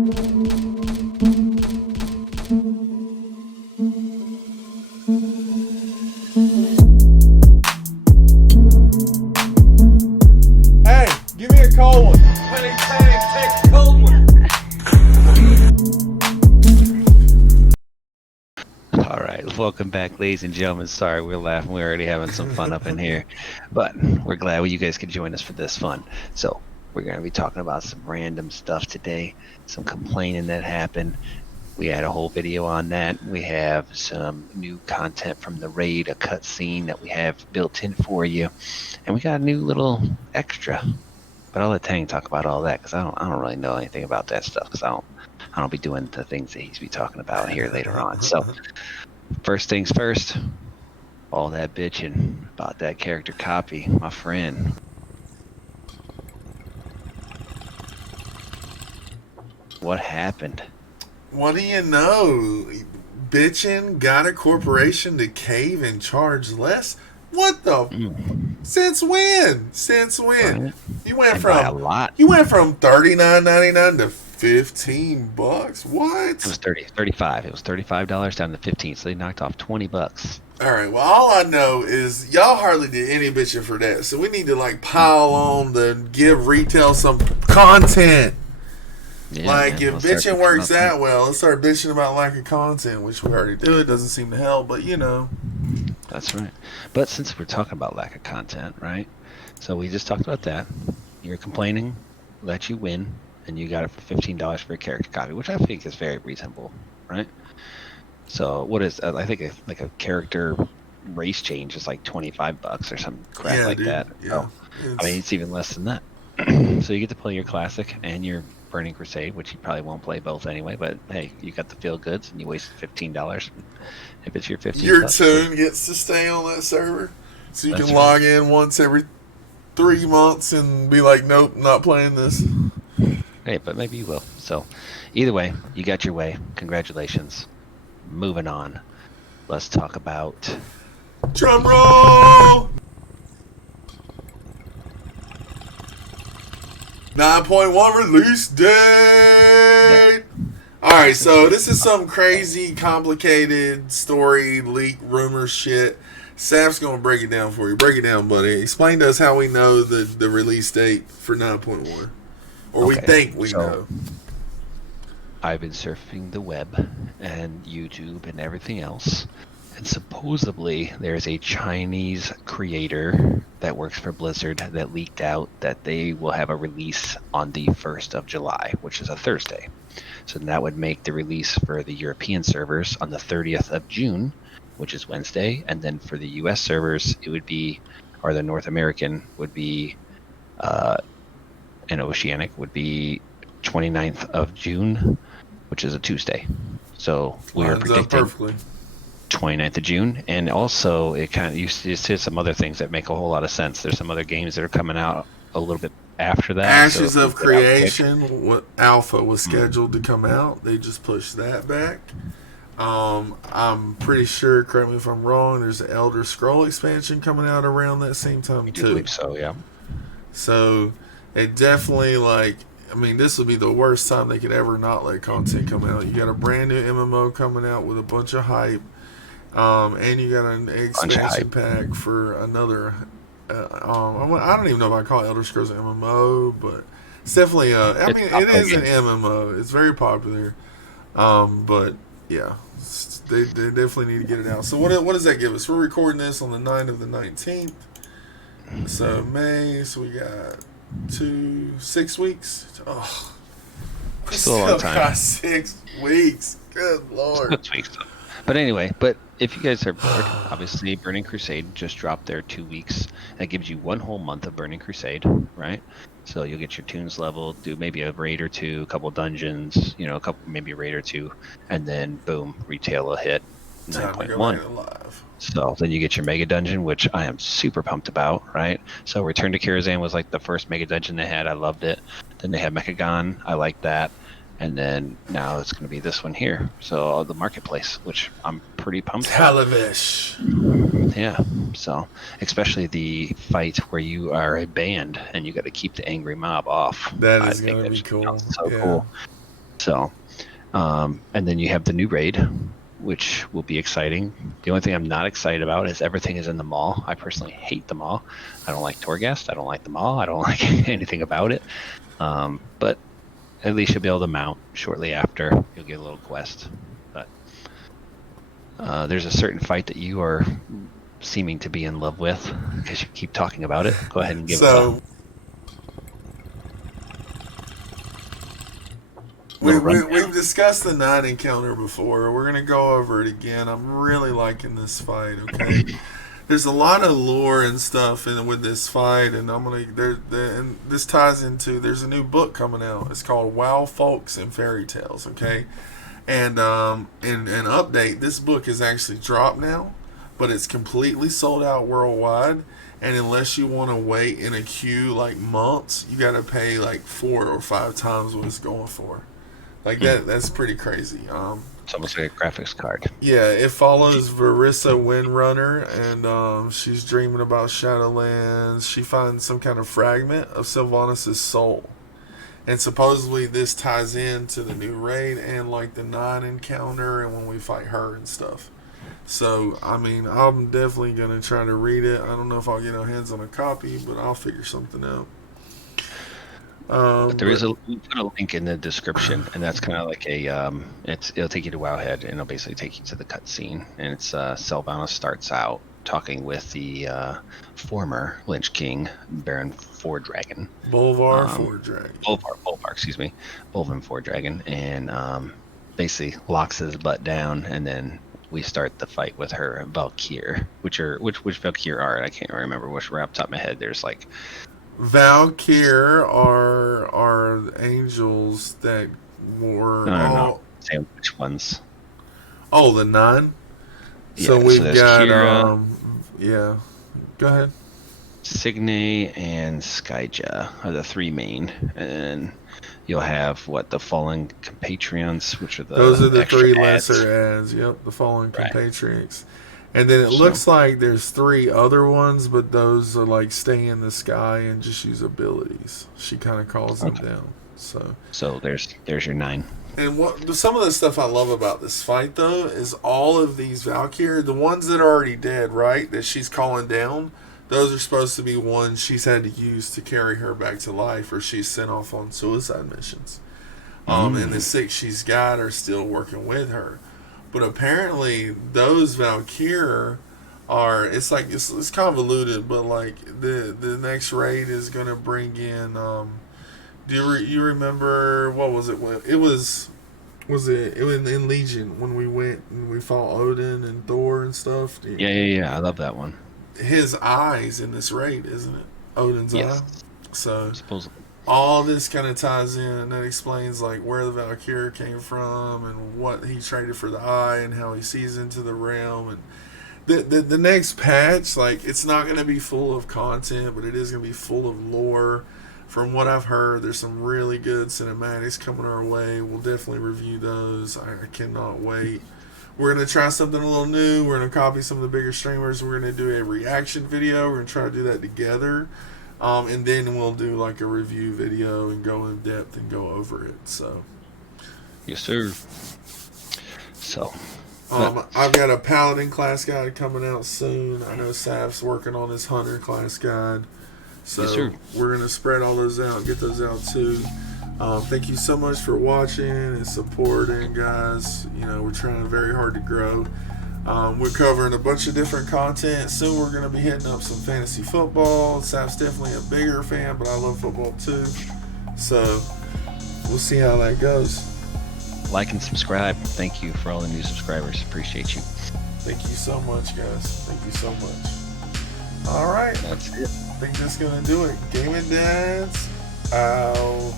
Hey, give me a cold one. Hey, Tang, take a cold one. All right, welcome back, ladies and gentlemen. Sorry, we're laughing. We're already having some fun up in here, but we're glad you guys could join us for this fun. So we're going to be talking about some random stuff today, some complaining that happened. We had a whole video on that. We have some new content from the raid, a cutscene that we have built in for you, and we got a new little extra. But I'll let Tang talk about all that because I don't really know anything about that stuff because I don't be doing the things that he's be talking about here later on. So first things first, all that bitching about that character copy, my friend. What happened? What do you know? Bitchin got a corporation to cave and charge less? What the? Since when? Since when? Right. You went And by a from lot. you went from $39.99 to $15. What? It was 35. It was $35 down to 15, so they knocked off $20. All right. Well, all I know is y'all hardly did any bitching for that, so we need to like pile on to give retail some content. Yeah, like man, if we'll start bitching talking works about that well, let's start bitching about lack of content, which we already do. It doesn't seem to help, but you know. That's right. But since we're talking about lack of content, right? So we just talked about that. You're complaining, let you win, and you got it for $15 for a character copy, which I think is very reasonable, right? So what is I think like a character race change is like $25 or some crap Yeah, like dude. that. Yeah. So, I mean, it's even less than that. So you get to play your classic and your Burning Crusade, which you probably won't play both anyway. But hey, you got the feel goods, and you wasted $15. If it's your 15, Your bucks, tune gets to stay on that server, so you That's can right. log in once every 3 months and be like, nope, not playing this. Hey, but maybe you will. So, either way, you got your way. Congratulations. Moving on. Let's talk about. Drum roll! 9.1 release date! Alright, so this is some crazy, complicated story, leak, rumor shit. Saph's going to break it down for you. Break it down, buddy. Explain to us how we know the release date for 9.1. Or we Okay, think we so- know. I've been surfing the web and YouTube and everything else, and supposedly there's a Chinese creator that works for Blizzard that leaked out that they will have a release on the 1st of July, which is a Thursday. So that would make the release for the European servers on the 30th of June, which is Wednesday, and then for the US servers, it would be, or the North American would be, and Oceanic would be 29th of June, which is a Tuesday. So we are Lines up predicting perfectly. 29th of June, and also it kind of you see some other things that make a whole lot of sense. There's some other games that are coming out a little bit after that. Ashes so of Creation, what alpha was scheduled to come out. They just pushed that back. I'm pretty sure, correct me if I'm wrong, there's an Elder Scroll expansion coming out around that same time I do too. believe so, yeah. So it definitely this would be the worst time they could ever not let content come out. You got a brand new MMO coming out with a bunch of hype, and you got an expansion pack for another. I don't even know if I call Elder Scrolls an MMO, but it's definitely it is an MMO. It's very popular, but yeah, they definitely need to get it out. So what does that give us? We're recording this on the night of the 19th. So May, so we got 6 weeks. Oh, we Still a long time. got 6 weeks. Good lord. 6 weeks. But anyway, if you guys are bored, obviously Burning Crusade just dropped their 2 weeks. That gives you 1 whole month of Burning Crusade, right? So you'll get your tunes leveled, do maybe a raid or two, a couple dungeons, maybe a raid or two, and then boom, retail will hit Time to go 9.1. back alive. So then you get your mega dungeon, which I am super pumped about, right? So Return to Karazhan was like the first mega dungeon they had. I loved it. Then they had Mechagon. I liked that. And then now it's going to be this one here. So the marketplace, which I'm pretty pumped about. Televish. Yeah. So especially the fight where you are a band and you got to keep the angry mob off. That I is think going to that be should cool. So Yeah. cool. So, and then you have the new raid, which will be exciting. The only thing I'm not excited about is everything is in the mall. I personally hate the mall. I don't like Torghast. I don't like the mall. I don't like anything about it. But at least you'll be able to mount shortly after. You'll get a little quest. But there's a certain fight that you are seeming to be in love with because you keep talking about it. Go ahead and give So we've discussed the 9 encounter before. We're gonna go over it again. I'm really liking this fight. Okay, there's a lot of lore and stuff with this fight, and and this ties into there's a new book coming out. It's called Wow Folks and Fairy Tales. Okay, and in an update, this book is actually dropped now, but it's completely sold out worldwide. And unless you want to wait in a queue like months, you got to pay like 4 or 5 times what it's going for. Like that's pretty crazy. It's almost like a graphics card. Yeah, it follows Varissa Windrunner, and she's dreaming about Shadowlands. She finds some kind of fragment of Sylvanas' soul, and supposedly this ties into the new raid and like the 9 encounter, and when we fight her and stuff. So I mean, I'm definitely gonna try to read it. I don't know if I'll get our hands on a copy, but I'll figure something out. But there is we put a link in the description, and that's kind of like it'll take you to Wowhead, and it'll basically take you to the cutscene. And it's Sylvanas starts out talking with the former Lynch King, Baron Fordragon. Bolvar Fordragon. Bolvar, excuse me. Bolvar Fordragon, and basically locks his butt down, and then we start the fight with her Valkyr, which Valkyr are, I can't remember which right off the top of my head. There's like Valkyr are angels that were no. Say which ones. Oh, the 9. Yeah, so we've got Kira, yeah. Go ahead. Signe and Skyja are the 3 main, and you'll have the Fallen Compatriots, which are those are the 3 ads. lesser ads. Yep, the Fallen Compatriots. And then it looks like there's 3 other ones, but those are like stay in the sky and just use abilities. She kind of calls them down. So there's your 9. And some of the stuff I love about this fight though is all of these Valkyr, the ones that are already dead, right? That she's calling down. Those are supposed to be ones she's had to use to carry her back to life, or she's sent off on suicide missions. And the 6 she's got are still working with her. But apparently, those Valkyr are. It's like it's convoluted, but like the next raid is gonna bring in. Do you remember what was it? It was in Legion when we went and we fought Odin and Thor and stuff. Yeah. I love that one. His eyes in this raid, isn't it? Odin's eye. So supposedly. All this kind of ties in, and that explains like where the Valkyr came from and what he traded for the eye and how he sees into the realm. And the next patch, like it's not going to be full of content, but it is going to be full of lore. From what I've heard, there's some really good cinematics coming our way. We'll definitely review those. I cannot wait. We're going to try something a little new. We're going to copy some of the bigger streamers. We're going to do a reaction video. We're going to try to do that together. And then we'll do like a review video and go in depth and go over it. So, yes, sir. So, I've got a Paladin class guide coming out soon. I know Saph's working on his Hunter class guide. So, yes, we're going to spread all those out, get those out too. Thank you so much for watching and supporting, guys. You know, we're trying very hard to grow. We're covering a bunch of different content. Soon we're going to be hitting up some fantasy football. Saph's definitely a bigger fan, but I love football too. So we'll see how that goes. Like and subscribe. Thank you for all the new subscribers. Appreciate you. Thank you so much, guys. Thank you so much. All right. That's it. I think that's going to do it. Gaming Dads out.